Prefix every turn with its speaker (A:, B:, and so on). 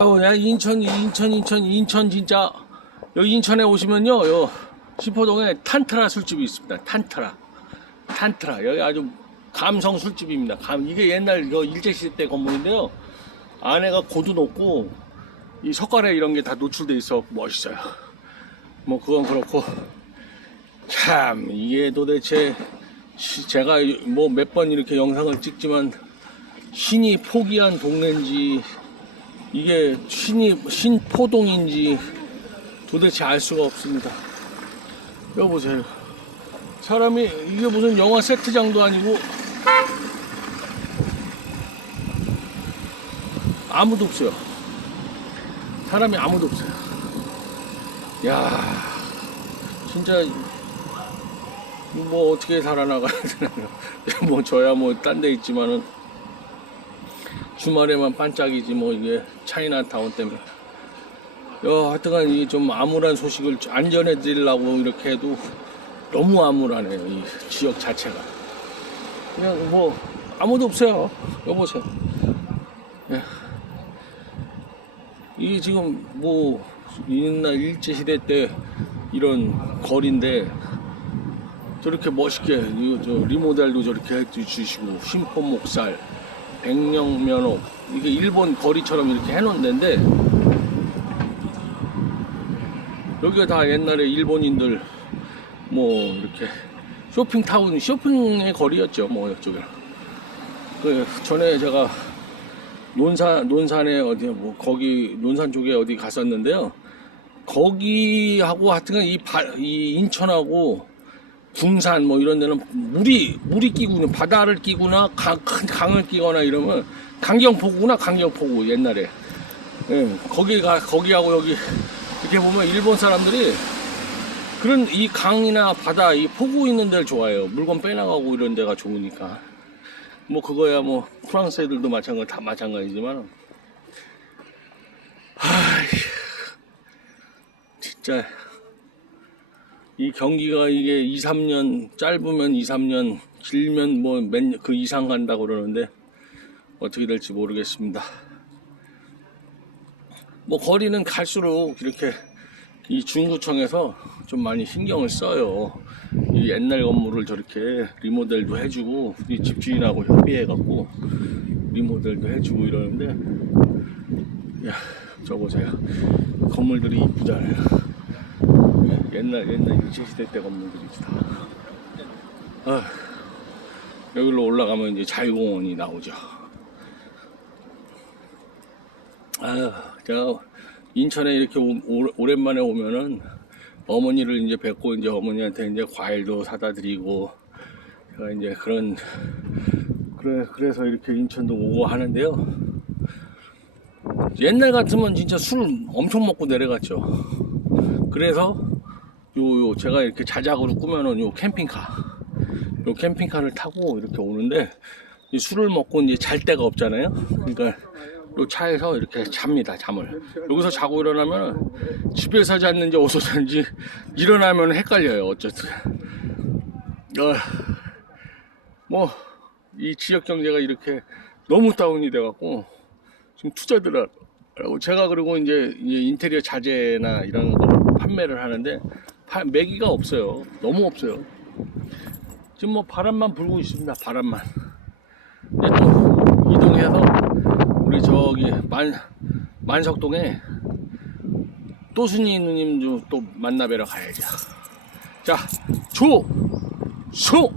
A: 어, 야, 인천, 인천, 인천, 인천, 진짜. 여기 인천에 오시면요, 요, 시포동에 탄트라 술집이 있습니다. 탄트라. 탄트라. 여기 아주 감성 술집입니다. 감, 이게 옛날 일제시대 때 건물인데요. 안에가 고도 높고, 이 석가래 이런 게 다 노출돼 있어 멋있어요. 뭐, 그건 그렇고. 참, 이게 도대체, 시- 제가 뭐 몇 번 이렇게 영상을 찍지만, 신이 포기한 동네인지, 이게 신이 신포동인지 도대체 알 수가 없습니다. 여보세요. 사람이 이게 무슨 영화 세트장도 아니고 아무도 없어요. 사람이 아무도 없어요. 야, 진짜 뭐 어떻게 살아나가야 되나요? 뭐 저야 뭐 딴 데 있지만은 주말에만 반짝이지 뭐 이게 차이나타운 때문에. 야 하여튼간 이 좀 암울한 소식을 안 전해드리려고 이렇게 해도 너무 암울하네요 이 지역 자체가. 그냥 뭐 아무도 없어요. 여보세요. 예. 이게 지금 뭐 옛날 일제시대 때 이런 거리인데 저렇게 멋있게 저 리모델도 저렇게 해주시고 심포 목살 백령면옥. 이게 일본 거리처럼 이렇게 해놓은 데인데 여기가 다 옛날에 일본인들 뭐 이렇게 쇼핑타운 쇼핑의 거리였죠 뭐 이쪽에. 그 전에 제가 논산 논산에 어디 뭐 거기 논산 쪽에 어디 갔었는데요. 거기하고 하여튼 이, 바, 이 인천하고 군산 뭐 이런 데는 물이 물이 끼고 바다를 끼거나 강, 큰 강을 끼거나 이러면 강경포구나 강경포구 옛날에. 예, 거기가 거기하고 여기 이렇게 보면 일본 사람들이 그런 이 강이나 바다 이 포구 있는 데를 좋아해요. 물건 빼나가고 이런 데가 좋으니까. 뭐 그거야 뭐 프랑스 애들도 마찬가지 다 마찬가지지만. 하 진짜 이 경기가 이게 2, 3년 짧으면 2, 3년 길면 뭐 몇 그 이상 간다고 그러는데 어떻게 될지 모르겠습니다. 뭐 거리는 갈수록 이렇게 이 중구청에서 좀 많이 신경을 써요. 이 옛날 건물을 저렇게 리모델도 해주고 이 집주인하고 협의해갖고 리모델도 해주고 이러는데 야 저 보세요 건물들이 이쁘잖아요. 옛날 옛날 일제시대 때 건물들이지 다. 아, 여기로 올라가면 이제 자유공원이 나오죠. 아유, 제가 인천에 이렇게 오, 오- 오랜만에 오면은 어머니를 이제 뵙고 이제 어머니한테 이제 과일도 사다 드리고 제가 이제 그런 그래 그래서 이렇게 인천도 오고 하는데요. 옛날 같으면 진짜 술 엄청 먹고 내려갔죠. 그래서 요, 요 제가 이렇게 자작으로 꾸며놓은 요 캠핑카. 요 캠핑카를 타고 이렇게 오는데 이 술을 먹고 이제 잘 데가 없잖아요? 그러니까 요 차에서 이렇게 잡니다 잠을. 여기서 자고 일어나면 집에서 잤는지 어디서 잤는지 일어나면 헷갈려요 어쨌든. 어, 뭐이 지역 경제가 이렇게 너무 다운이 돼갖고 지금 투자들하고 제가 그리고 이제 인테리어 자재나 이런 거 판매를 하는데 파- 매기가 없어요. 너무 없어요. 지금 뭐 바람만 불고 있습니다. 바람만. 이제 또 이동해서 우리 저기 만 만석동에 또순이 누님 좀 또 만나뵈러 가야죠. 자, 조, 수,